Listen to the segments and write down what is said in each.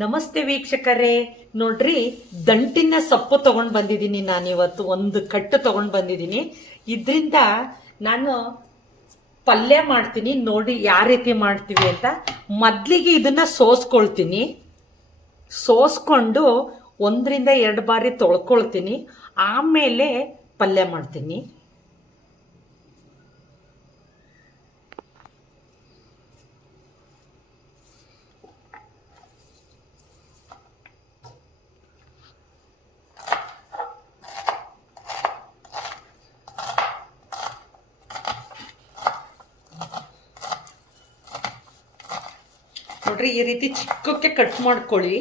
ನಮಸ್ತೆ ವೀಕ್ಷಕರೇ, ನೋಡ್ರಿ ದಂಟಿನ ಸೊಪ್ಪು ತಗೊಂಡ್ ಬಂದಿದ್ದೀನಿ. ನಾನಿವತ್ತು ಒಂದು ಕಟ್ಟು ತಗೊಂಡ್ ಬಂದಿದ್ದೀನಿ. ಇದರಿಂದ ನಾನು ಪಲ್ಯ ಮಾಡ್ತೀನಿ. ನೋಡಿ ಯಾವ ರೀತಿ ಮಾಡ್ತೀವಿ ಅಂತ. ಮೊದಲಿಗೆ ಇದನ್ನ ಸೋಸ್ಕೊಳ್ತೀನಿ. ಸೋಸ್ಕೊಂಡು 1ರಿಂದ 2 ಬಾರಿ ತೊಳ್ಕೊಳ್ತೀನಿ. ಆಮೇಲೆ ಪಲ್ಯ ಮಾಡ್ತೀನಿ. ನೋಡ್ರಿ, ಈ ರೀತಿ ಚಿಕ್ಕಕ್ಕೆ ಕಟ್ ಮಾಡ್ಕೊಳ್ಳಿ.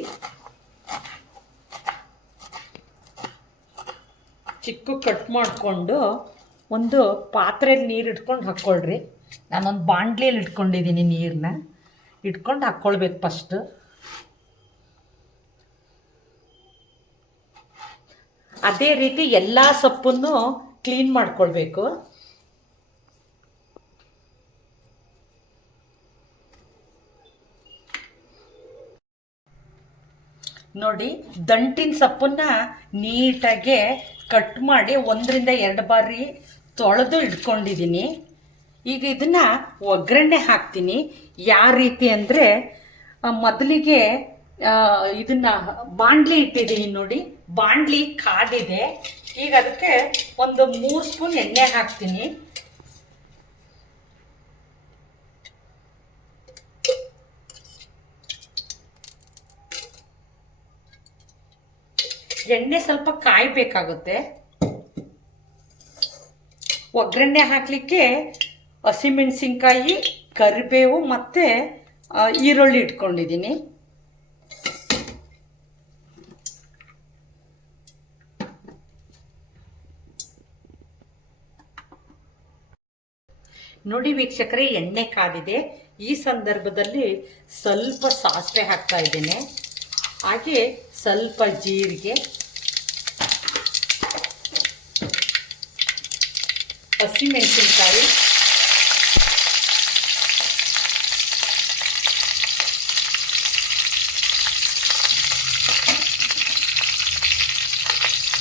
ಚಿಕ್ಕ ಕಟ್ ಮಾಡಿಕೊಂಡು ಒಂದು ಪಾತ್ರೆಯಲ್ಲಿ ನೀರು ಇಟ್ಕೊಂಡು ಹಾಕ್ಕೊಳ್ರಿ. ನಾನೊಂದು ಬಾಂಡ್ಲಿಯಲ್ಲಿ ಇಟ್ಕೊಂಡಿದ್ದೀನಿ. ನೀರನ್ನ ಇಟ್ಕೊಂಡು ಹಾಕ್ಕೊಳ್ಬೇಕು ಫಸ್ಟ್. ಅದೇ ರೀತಿ ಎಲ್ಲ ಸೊಪ್ಪನ್ನು ಕ್ಲೀನ್ ಮಾಡ್ಕೊಳ್ಬೇಕು. ನೋಡಿ, ದಂಟಿನ ಸೊಪ್ಪನ್ನ ನೀಟಾಗಿ ಕಟ್ ಮಾಡಿ 1ರಿಂದ 2 ಬಾರಿ ತೊಳೆದು ಇಟ್ಕೊಂಡಿದ್ದೀನಿ. ಈಗ ಇದನ್ನ ಒಗ್ಗರಣೆ ಹಾಕ್ತೀನಿ. ಯಾವ ರೀತಿ ಅಂದರೆ, ಮೊದಲಿಗೆ ಇದನ್ನ ಬಾಂಡ್ಲಿ ಇಟ್ಟಿದ್ದೀನಿ. ನೋಡಿ, ಬಾಂಡ್ಲಿ ಕಾದಿದೆ. ಈಗ ಅದಕ್ಕೆ ಒಂದು 3 ಸ್ಪೂನ್ ಎಣ್ಣೆ ಹಾಕ್ತೀನಿ. ಎಣ್ಣೆ ಸ್ವಲ್ಪ ಕಾಯಬೇಕಾಗುತ್ತೆ. ಒಗ್ಗರಣೆ ಹಾಕ್ಲಿಕ್ಕೆ ಹಸಿಮೆಣಸಿನ್ಕಾಯಿ, ಕರಿಬೇವು ಮತ್ತೆ ಈರುಳ್ಳಿ ಇಟ್ಕೊಂಡಿದ್ದೀನಿ. ನೋಡಿ ವೀಕ್ಷಕರೇ, ಎಣ್ಣೆ ಕಾದಿದೆ. ಈ ಸಂದರ್ಭದಲ್ಲಿ ಸ್ವಲ್ಪ ಸಾಸಿವೆ ಹಾಕ್ತಾ ಇದ್ದೇನೆ. ಹಾಗೆ ಸ್ವಲ್ಪ ಜೀರಿಗೆ, ಹಸಿಮೆಣಸಿನಕಾಯಿ,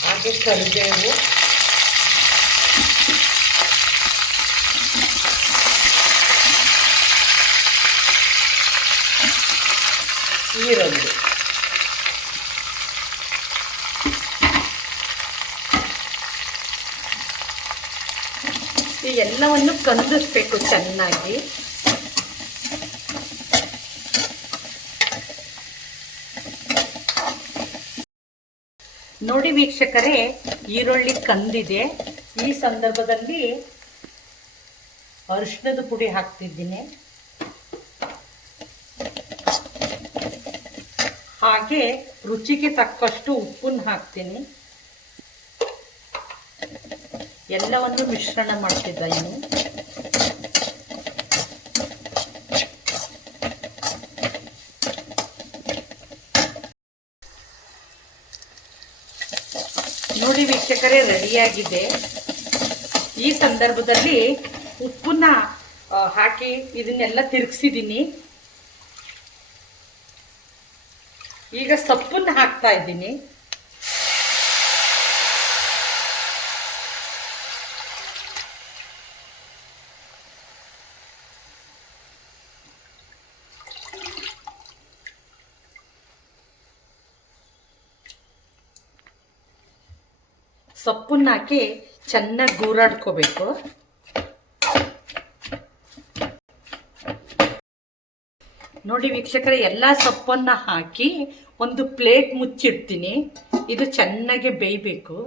ಹಾಗೆ ಕರಿಬೇವು, ಈರುಳ್ಳಿ. ಎಲ್ಲವನ್ನು ಕಂದಿಸ್ಬೇಕು ಚೆನ್ನಾಗಿ. ನೋಡಿ ವೀಕ್ಷಕರೇ, ಈರುಳ್ಳಿ ಕಂದಿದೆ. ಈ ಸಂದರ್ಭದಲ್ಲಿ ಅರಿಶಿಣದ ಪುಡಿ ಹಾಕ್ತಿದ್ದೀನಿ. ಹಾಗೆ ರುಚಿಗೆ ತಕ್ಕಷ್ಟು ಉಪ್ಪನ್ನು ಹಾಕ್ತೀನಿ. ಎಲ್ಲವನ್ನು ಮಿಶ್ರಣ ಮಾಡ್ತಿದ್ದೀನಿ. ನೋಡಿ ವೀಕ್ಷಕರೇ, ರೆಡಿಯಾಗಿದೆ. ಈ ಸಂದರ್ಭದಲ್ಲಿ ಉಪ್ಪನ್ನ ಹಾಕಿ ಇದನ್ನೆಲ್ಲ ತಿರುಗಿಸಿದ್ದೀನಿ. ಈಗ ಸೊಪ್ಪನ್ನು ಹಾಕ್ತಾ ಇದ್ದೀನಿ. ಸೊಪ್ಪನ್ನ ಹಾಕಿ ಚೆನ್ನಾಗಿ ಗೂರಾಡ್ಕೋಬೇಕು. ನೋಡಿ ವೀಕ್ಷಕರೇ, ಎಲ್ಲ ಸೊಪ್ಪನ್ನ ಹಾಕಿ ಒಂದು ಪ್ಲೇಟ್ ಮುಚ್ಚಿಡ್ತೀನಿ. ಇದು ಚೆನ್ನಾಗಿ ಬೇಯಬೇಕು.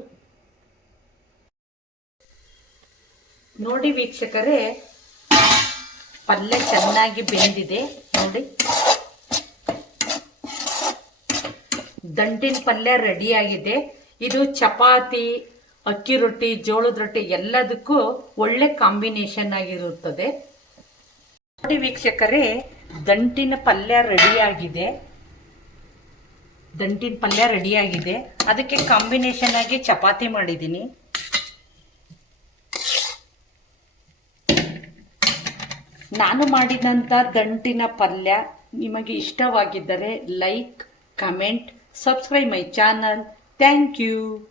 ನೋಡಿ ವೀಕ್ಷಕರೇ, ಪಲ್ಯ ಚೆನ್ನಾಗಿ ಬೆಂದಿದೆ. ನೋಡಿ, ದಂಟಿನ ಪಲ್ಯ ರೆಡಿಯಾಗಿದೆ. ಇದು ಚಪಾತಿ, ಅಕ್ಕಿ ರೊಟ್ಟಿ, ಜೋಳದ ರೊಟ್ಟಿ ಎಲ್ಲದಕ್ಕೂ ಒಳ್ಳೆ ಕಾಂಬಿನೇಷನ್ ಆಗಿರುತ್ತದೆ. ನೋಡಿ ವೀಕ್ಷಕರೇ, ದಂಟಿನ ಪಲ್ಯ ರೆಡಿಯಾಗಿದೆ. ಅದಕ್ಕೆ ಕಾಂಬಿನೇಷನ್ ಆಗಿ ಚಪಾತಿ ಮಾಡಿದ್ದೀನಿ. ನಾನು ಮಾಡಿದಂಥ ದಂಟಿನ ಪಲ್ಯ ನಿಮಗೆ ಇಷ್ಟವಾಗಿದ್ದರೆ like comment, subscribe my channel. Thank you.